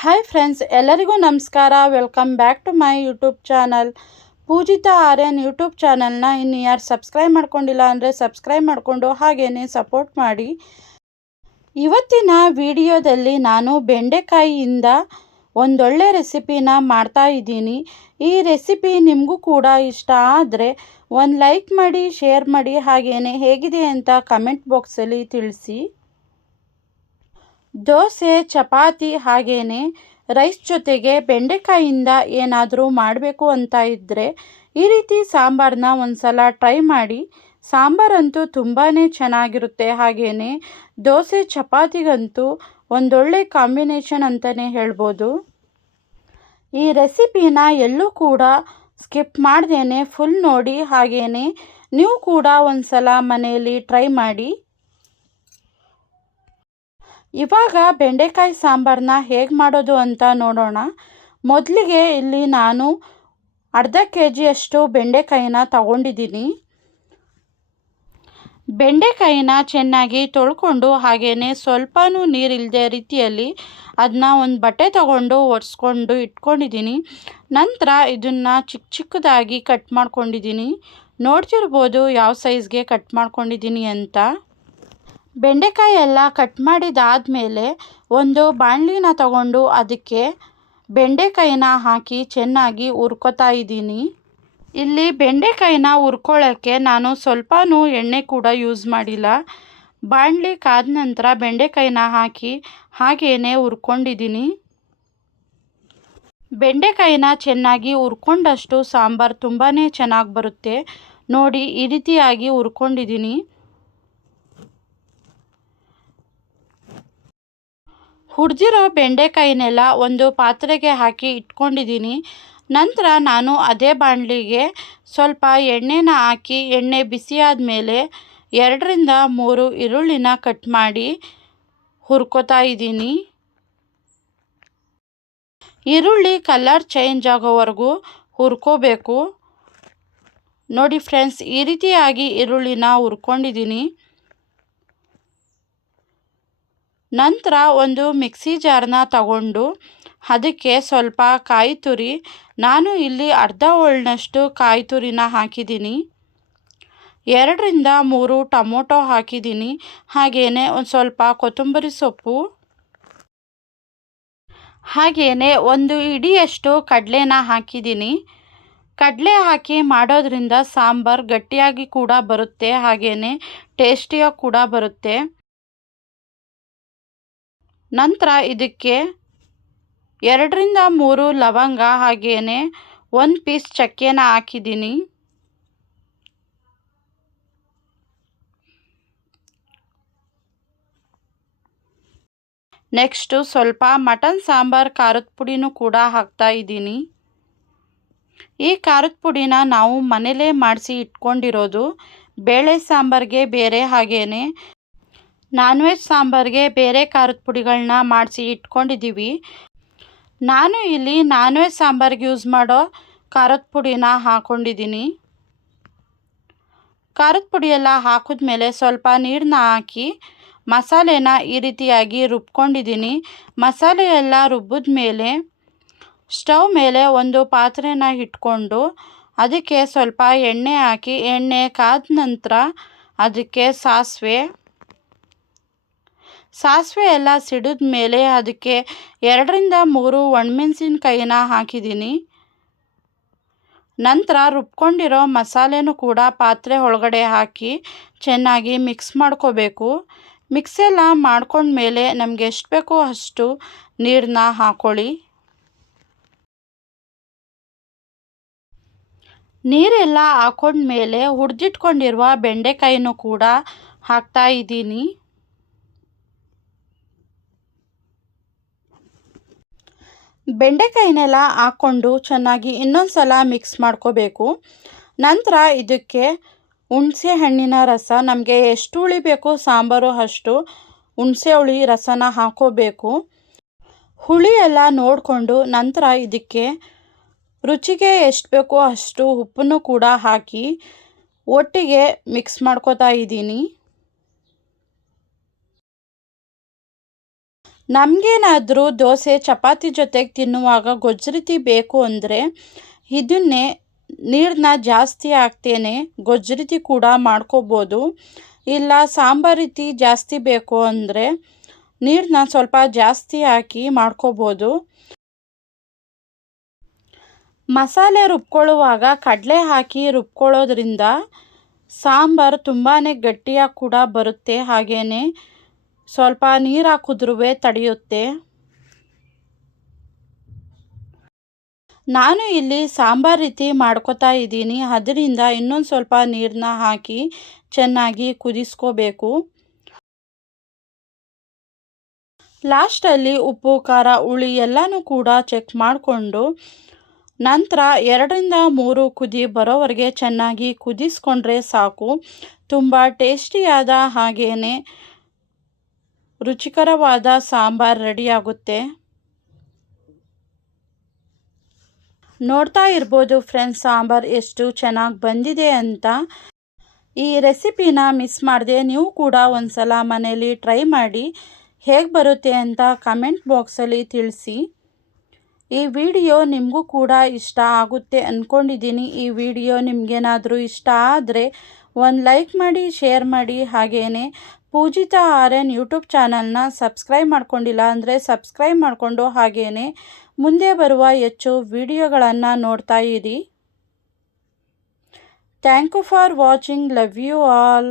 Hi friends ಎಲ್ಲರಿಗೂ ನಮಸ್ಕಾರ. Welcome back to my YouTube channel Pujitha Aryan YouTube ಚಾನಲ್ನ ಇನ್ನು ಯಾರು ಸಬ್ಸ್ಕ್ರೈಬ್ ಮಾಡ್ಕೊಂಡಿಲ್ಲ ಅಂದರೆ ಸಬ್ಸ್ಕ್ರೈಬ್ ಮಾಡಿಕೊಂಡು ಹಾಗೇನೆ ಸಪೋರ್ಟ್ ಮಾಡಿ. ಇವತ್ತಿನ ವಿಡಿಯೋದಲ್ಲಿ ನಾನು ಬೆಂಡೆಕಾಯಿಯಿಂದ ಒಂದೊಳ್ಳೆ ರೆಸಿಪಿನ ಮಾಡ್ತಾ ಇದ್ದೀನಿ. ಈ ರೆಸಿಪಿ ನಿಮಗೂ ಕೂಡ ಇಷ್ಟ ಆದರೆ ಒಂದು ಲೈಕ್ ಮಾಡಿ ಶೇರ್ ಮಾಡಿ ಹಾಗೇನೆ ಹೇಗಿದೆ ಅಂತ ಕಮೆಂಟ್ ಬಾಕ್ಸಲ್ಲಿ ತಿಳಿಸಿ. ದೋಸೆ, ಚಪಾತಿ ಹಾಗೇನೆ ರೈಸ್ ಜೊತೆಗೆ ಬೆಂಡೆಕಾಯಿಂದ ಏನಾದರೂ ಮಾಡಬೇಕು ಅಂತ ಇದ್ದರೆ ಈ ರೀತಿ ಸಾಂಬಾರನ್ನ ಒಂದು ಸಲ ಟ್ರೈ ಮಾಡಿ. ಸಾಂಬಾರಂತೂ ತುಂಬಾ ಚೆನ್ನಾಗಿರುತ್ತೆ. ಹಾಗೆಯೇ ದೋಸೆ, ಚಪಾತಿಗಂತೂ ಒಂದೊಳ್ಳೆ ಕಾಂಬಿನೇಷನ್ ಅಂತಲೇ ಹೇಳ್ಬೋದು. ಈ ರೆಸಿಪಿನ ಎಲ್ಲೂ ಕೂಡ ಸ್ಕಿಪ್ ಮಾಡ್ದೇನೆ, ಫುಲ್ ನೋಡಿ. ಹಾಗೆಯೇ ನೀವು ಕೂಡ ಒಂದು ಸಲ ಮನೆಯಲ್ಲಿ ಟ್ರೈ ಮಾಡಿ. ಇವಾಗ ಬೆಂಡೆಕಾಯಿ ಸಾಂಬಾರನ್ನ ಹೇಗೆ ಮಾಡೋದು ಅಂತ ನೋಡೋಣ. ಮೊದಲಿಗೆ ಇಲ್ಲಿ ನಾನು ಅರ್ಧ ಕೆ ಜಿಯಷ್ಟು ಬೆಂಡೆಕಾಯಿನ ತಗೊಂಡಿದ್ದೀನಿ. ಬೆಂಡೆಕಾಯಿನ ಚೆನ್ನಾಗಿ ತೊಳ್ಕೊಂಡು ಹಾಗೆಯೇ ಸ್ವಲ್ಪನೂ ನೀರಿಲ್ಲದೆ ರೀತಿಯಲ್ಲಿ ಅದನ್ನ ಒಂದು ಬಟ್ಟೆ ತಗೊಂಡು ಒರೆಸ್ಕೊಂಡು ಇಟ್ಕೊಂಡಿದ್ದೀನಿ. ನಂತರ ಇದನ್ನು ಚಿಕ್ಕ ಚಿಕ್ಕದಾಗಿ ಕಟ್ ಮಾಡ್ಕೊಂಡಿದ್ದೀನಿ. ನೋಡ್ತಿರ್ಬೋದು ಯಾವ ಸೈಜ್ಗೆ ಕಟ್ ಮಾಡ್ಕೊಂಡಿದ್ದೀನಿ ಅಂತ. ಬೆಂಡೆಕಾಯಿ ಎಲ್ಲ ಕಟ್ ಮಾಡಿದಾದ್ಮೇಲೆ ಒಂದು ಬಾಣಲಿನ ತಗೊಂಡು ಅದಕ್ಕೆ ಬೆಂಡೆಕಾಯಿನ ಹಾಕಿ ಚೆನ್ನಾಗಿ ಹುರ್ಕೊತಾ ಇದ್ದೀನಿ. ಇಲ್ಲಿ ಬೆಂಡೆಕಾಯಿನ ಹುರ್ಕೊಳ್ಳೋಕ್ಕೆ ನಾನು ಸ್ವಲ್ಪನೂ ಎಣ್ಣೆ ಕೂಡ ಯೂಸ್ ಮಾಡಿಲ್ಲ. ಬಾಣಲಿ ಕಾದ ನಂತರ ಬೆಂಡೆಕಾಯಿನ ಹಾಕಿ ಹಾಗೇ ಹುರ್ಕೊಂಡಿದ್ದೀನಿ. ಬೆಂಡೆಕಾಯಿನ ಚೆನ್ನಾಗಿ ಹುರ್ಕೊಂಡಷ್ಟು ಸಾಂಬಾರು ತುಂಬಾ ಚೆನ್ನಾಗಿ ಬರುತ್ತೆ. ನೋಡಿ ಈ ರೀತಿಯಾಗಿ ಹುರ್ಕೊಂಡಿದ್ದೀನಿ. ಹುರಿದಿರೋ ಬೆಂಡೆಕಾಯಿನೆಲ್ಲ ಒಂದು ಪಾತ್ರೆಗೆ ಹಾಕಿ ಇಟ್ಕೊಂಡಿದ್ದೀನಿ. ನಂತರ ನಾನು ಅದೇ ಬಾಣಲಿಗೆ ಸ್ವಲ್ಪ ಎಣ್ಣೆನ ಹಾಕಿ ಎಣ್ಣೆ ಬಿಸಿಯಾದ ಮೇಲೆ ಎರಡರಿಂದ ಮೂರು ಈರುಳ್ಳಿನ ಕಟ್ ಮಾಡಿ ಹುರ್ಕೋತಾ ಇದ್ದೀನಿ. ಈರುಳ್ಳಿ ಕಲರ್ ಚೇಂಜ್ ಆಗೋವರೆಗೂ ಹುರ್ಕೋಬೇಕು. ನೋಡಿ ಫ್ರೆಂಡ್ಸ್, ಈ ರೀತಿಯಾಗಿ ಈರುಳ್ಳಿನ ಹುರ್ಕೊಂಡಿದ್ದೀನಿ. ನಂತರ ಒಂದು ಮಿಕ್ಸಿ ಜಾರ್ನ ತಗೊಂಡು ಅದಕ್ಕೆ ಸ್ವಲ್ಪ ಕಾಯಿ ತುರಿ, ನಾನು ಇಲ್ಲಿ ಅರ್ಧ ಹೋಳ್ನಷ್ಟು ಕಾಯಿ ತುರಿನ ಹಾಕಿದ್ದೀನಿ. ಎರಡರಿಂದ ಮೂರು ಟೊಮೊಟೊ ಹಾಕಿದ್ದೀನಿ. ಹಾಗೆಯೇ ಒಂದು ಸ್ವಲ್ಪ ಕೊತ್ತಂಬರಿ ಸೊಪ್ಪು ಹಾಗೆಯೇ ಒಂದು ಇಡಿಯಷ್ಟು ಕಡಲೆನ ಹಾಕಿದ್ದೀನಿ. ಕಡಲೆ ಹಾಕಿ ಮಾಡೋದ್ರಿಂದ ಸಾಂಬಾರು ಗಟ್ಟಿಯಾಗಿ ಕೂಡ ಬರುತ್ತೆ ಹಾಗೆಯೇ ಟೇಸ್ಟಿಯಾಗಿ ಕೂಡ ಬರುತ್ತೆ. ನಂತರ ಇದಕ್ಕೆ ಎರಡರಿಂದ ಮೂರು ಲವಂಗ ಹಾಗೆಯೇ ಒಂದು ಪೀಸ್ ಚಕ್ಕೆನ ಹಾಕಿದ್ದೀನಿ. ನೆಕ್ಸ್ಟು ಸ್ವಲ್ಪ ಮಟನ್ ಸಾಂಬಾರು ಖಾರದ ಪುಡಿನೂ ಕೂಡ ಹಾಕ್ತಾ ಇದ್ದೀನಿ. ಈ ಖಾರದ ಪುಡಿನ ನಾವು ಮನೇಲೇ ಮಾಡಿಸಿ ಇಟ್ಕೊಂಡಿರೋದು ಬೇಳೆ ಸಾಂಬಾರಿಗೆ ಬೇರೆ ಹಾಗೆಯೇ ನಾನ್ ವೆಜ್ ಸಾಂಬಾರಿಗೆ ಬೇರೆ ಖಾರದ ಪುಡಿಗಳನ್ನ ಮಾಡಿಸಿ ಇಟ್ಕೊಂಡಿದ್ದೀವಿ ನಾನು ಇಲ್ಲಿ ನಾನ್ ವೆಜ್ ಸಾಂಬಾರ್ಗೆ ಯೂಸ್ ಮಾಡೋ ಖಾರದ ಪುಡಿನ ಹಾಕ್ಕೊಂಡಿದ್ದೀನಿ ಖಾರದ ಪುಡಿಯೆಲ್ಲ ಹಾಕಿದ ಮೇಲೆ ಸ್ವಲ್ಪ ನೀರನ್ನ ಹಾಕಿ ಮಸಾಲೆನ ಈ ರೀತಿಯಾಗಿ ರುಬ್ಕೊಂಡಿದ್ದೀನಿ ಮಸಾಲೆ ಎಲ್ಲ ರುಬ್ಬಿದ ಮೇಲೆ ಸ್ಟವ್ ಮೇಲೆ ಒಂದು ಪಾತ್ರೆನ ಇಟ್ಕೊಂಡು ಅದಕ್ಕೆ ಸ್ವಲ್ಪ ಎಣ್ಣೆ ಹಾಕಿ, ಎಣ್ಣೆ ಕಾದ ನಂತರ ಅದಕ್ಕೆ ಸಾಸಿವೆ ಸಾಸಿವೆ ಎಲ್ಲ ಸಿಡಿದ ಮೇಲೆ ಅದಕ್ಕೆ ಎರಡರಿಂದ ಮೂರು ಒಣಮೆಣಸಿನ್ಕಾಯಿನ ಹಾಕಿದ್ದೀನಿ. ನಂತರ ರುಬ್ಕೊಂಡಿರೋ ಮಸಾಲೆನೂ ಕೂಡ ಪಾತ್ರೆ ಒಳಗಡೆ ಹಾಕಿ ಚೆನ್ನಾಗಿ ಮಿಕ್ಸ್ ಮಾಡ್ಕೋಬೇಕು. ಮಿಕ್ಸೆಲ್ಲ ಮಾಡ್ಕೊಂಡ್ಮೇಲೆ ನಮಗೆ ಎಷ್ಟು ಬೇಕೋ ಅಷ್ಟು ನೀರನ್ನ ಹಾಕೊಳ್ಳಿ. ನೀರೆಲ್ಲ ಹಾಕೊಂಡ್ಮೇಲೆ ಹುರಿದಿಟ್ಕೊಂಡಿರುವ ಬೆಂಡೆಕಾಯಿನೂ ಕೂಡ ಹಾಕ್ತಾ ಇದ್ದೀನಿ. ಬೆಂಡೆಕಾಯಿನೆಲ್ಲ ಹಾಕ್ಕೊಂಡು ಚೆನ್ನಾಗಿ ಇನ್ನೊಂದು ಸಲ ಮಿಕ್ಸ್ ಮಾಡ್ಕೋಬೇಕು. ನಂತರ ಇದಕ್ಕೆ ಹುಣಸೆ ಹಣ್ಣಿನ ರಸ, ನಮಗೆ ಎಷ್ಟು ಹುಳಿ ಬೇಕು ಸಾಂಬಾರು ಅಷ್ಟು ಹುಣಸೆ ಹುಳಿ ರಸನ ಹಾಕೋಬೇಕು. ಹುಳಿ ಎಲ್ಲ ನೋಡಿಕೊಂಡು ನಂತರ ಇದಕ್ಕೆ ರುಚಿಗೆ ಎಷ್ಟು ಬೇಕೋ ಅಷ್ಟು ಉಪ್ಪನ್ನು ಕೂಡ ಹಾಕಿ ಒಟ್ಟಿಗೆ ಮಿಕ್ಸ್ ಮಾಡ್ಕೋತಾ ಇದ್ದೀನಿ. ನಮಗೇನಾದರೂ ದೋಸೆ, ಚಪಾತಿ ಜೊತೆಗೆ ತಿನ್ನುವಾಗ ಗೊಜ್ಜುರೀತಿ ಬೇಕು ಅಂದರೆ ಇದನ್ನೇ ನೀರನ್ನ ಜಾಸ್ತಿ ಹಾಕ್ತೇನೆ ಗೊಜ್ಜು ಕೂಡ ಮಾಡ್ಕೋಬೋದು. ಇಲ್ಲ ಸಾಂಬಾರು ರೀತಿ ಜಾಸ್ತಿ ಬೇಕು ಅಂದರೆ ನೀರನ್ನ ಸ್ವಲ್ಪ ಜಾಸ್ತಿ ಹಾಕಿ ಮಾಡ್ಕೋಬೋದು. ಮಸಾಲೆ ರುಬ್ಕೊಳ್ಳುವಾಗ ಕಡಲೆ ಹಾಕಿ ರುಬ್ಕೊಳ್ಳೋದ್ರಿಂದ ಸಾಂಬಾರು ತುಂಬಾ ಗಟ್ಟಿಯಾಗಿ ಕೂಡ ಬರುತ್ತೆ. ಹಾಗೆಯೇ ಸ್ವಲ್ಪ ನೀರು ಹಾಕಿದ್ರೂ ತಡೆಯುತ್ತೆ. ನಾನು ಇಲ್ಲಿ ಸಾಂಬಾರು ರೀತಿ ಮಾಡ್ಕೋತಾ ಇದ್ದೀನಿ. ಅದರಿಂದ ಇನ್ನೊಂದು ಸ್ವಲ್ಪ ನೀರನ್ನ ಹಾಕಿ ಚೆನ್ನಾಗಿ ಕುದಿಸ್ಕೋಬೇಕು. ಲಾಸ್ಟಲ್ಲಿ ಉಪ್ಪು, ಖಾರ, ಹುಳಿ ಎಲ್ಲನೂ ಕೂಡ ಚೆಕ್ ಮಾಡಿಕೊಂಡು ನಂತರ ಎರಡರಿಂದ ಮೂರು ಕುದಿ ಬರೋವರೆಗೆ ಚೆನ್ನಾಗಿ ಕುದಿಸ್ಕೊಂಡ್ರೆ ಸಾಕು. ತುಂಬ ಟೇಸ್ಟಿಯಾದ ಹಾಗೆಯೇ ರುಚಿಕರವಾದ ಸಾಂಬಾರ್ ರೆಡಿಯಾಗುತ್ತೆ ನೋಡ್ತಾ ಇರ್ಬೋದು ಫ್ರೆಂಡ್ಸ್ ಸಾಂಬಾರ್ ಎಷ್ಟು ಚೆನ್ನಾಗಿ ಬಂದಿದೆ ಅಂತ. ಈ ರೆಸಿಪಿನ ಮಿಸ್ ಮಾಡಿದೆ, ನೀವು ಕೂಡ ಒಂದು ಸಲ ಮನೇಲಿ ಟ್ರೈ ಮಾಡಿ ಹೇಗೆ ಬರುತ್ತೆ ಅಂತ ಕಮೆಂಟ್ ಬಾಕ್ಸಲ್ಲಿ ತಿಳಿಸಿ. ಈ ವಿಡಿಯೋ ನಿಮಗೂ ಕೂಡ ಇಷ್ಟ ಆಗುತ್ತೆ ಅಂದ್ಕೊಂಡಿದ್ದೀನಿ ಈ ವಿಡಿಯೋ ನಿಮಗೇನಾದರೂ ಇಷ್ಟ ಆದರೆ ಒಂದು ಲೈಕ್ ಮಾಡಿ ಶೇರ್ ಮಾಡಿ ಹಾಗೆಯೇ ಪೂಜಿತಾ ಆರ್ಯನ್ ಯೂಟ್ಯೂಬ್ ಚಾನಲ್ನ ಸಬ್ಸ್ಕ್ರೈಬ್ ಮಾಡ್ಕೊಂಡಿಲ್ಲ ಅಂದರೆ ಸಬ್ಸ್ಕ್ರೈಬ್ ಮಾಡಿಕೊಂಡು ಹಾಗೆಯೇ ಮುಂದೆ ಬರುವ ಹೆಚ್ಚು ವಿಡಿಯೋಗಳನ್ನು ನೋಡ್ತಾ ಇರಿ. Thank you for watching love you all